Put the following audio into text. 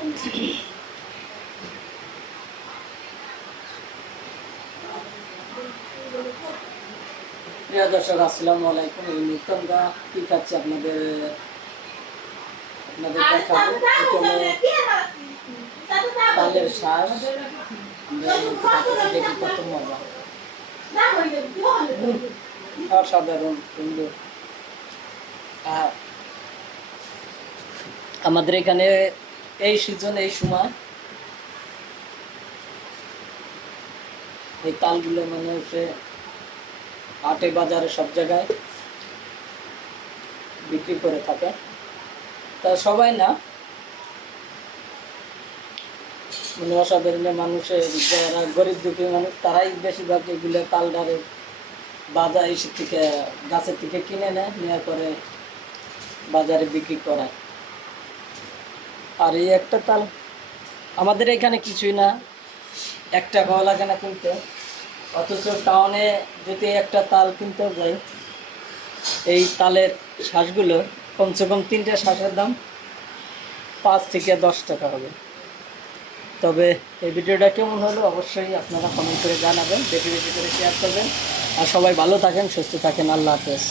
প্রিয় দর্শক, আসসালামু আলাইকুম। এই মুহূর্তে আমরা কি খাচ্ছি আপনাদের দেখাবো। তালের শ্বাস দেখি কত মজা, অসাধারণ সুন্দর। আর আমাদের এখানে এই সিজন, এই সময় এই তালগুলো মানে হচ্ছে হাটে বাজারে সব জায়গায় বিক্রি করে থাকে। তা সবাই না, মানে অসাধারণ মানুষের যারা গরিব দুঃখী মানুষ তারাই বেশিরভাগ এগুলো তালডারে বাজার এসে থেকে গাছের থেকে কিনে নেওয়ার পরে বাজারে বিক্রি করায়। আর এই একটা তাল আমাদের এখানে কিছুই না, 1 টাকাও লাগে না কিনতে। অথচ টাউনে যদি একটা তাল কিনতে যাই, এই তালের শ্বাসগুলো কমসে কম 3টে শ্বাসের দাম 5 থেকে 10 টাকা হবে। তবে এই ভিডিওটা কেমন হলো অবশ্যই আপনারা কমেন্ট করে জানাবেন, বেশি বেশি করে শেয়ার করবেন। আর সবাই ভালো থাকেন, সুস্থ থাকেন। আল্লাহ হাফেজ।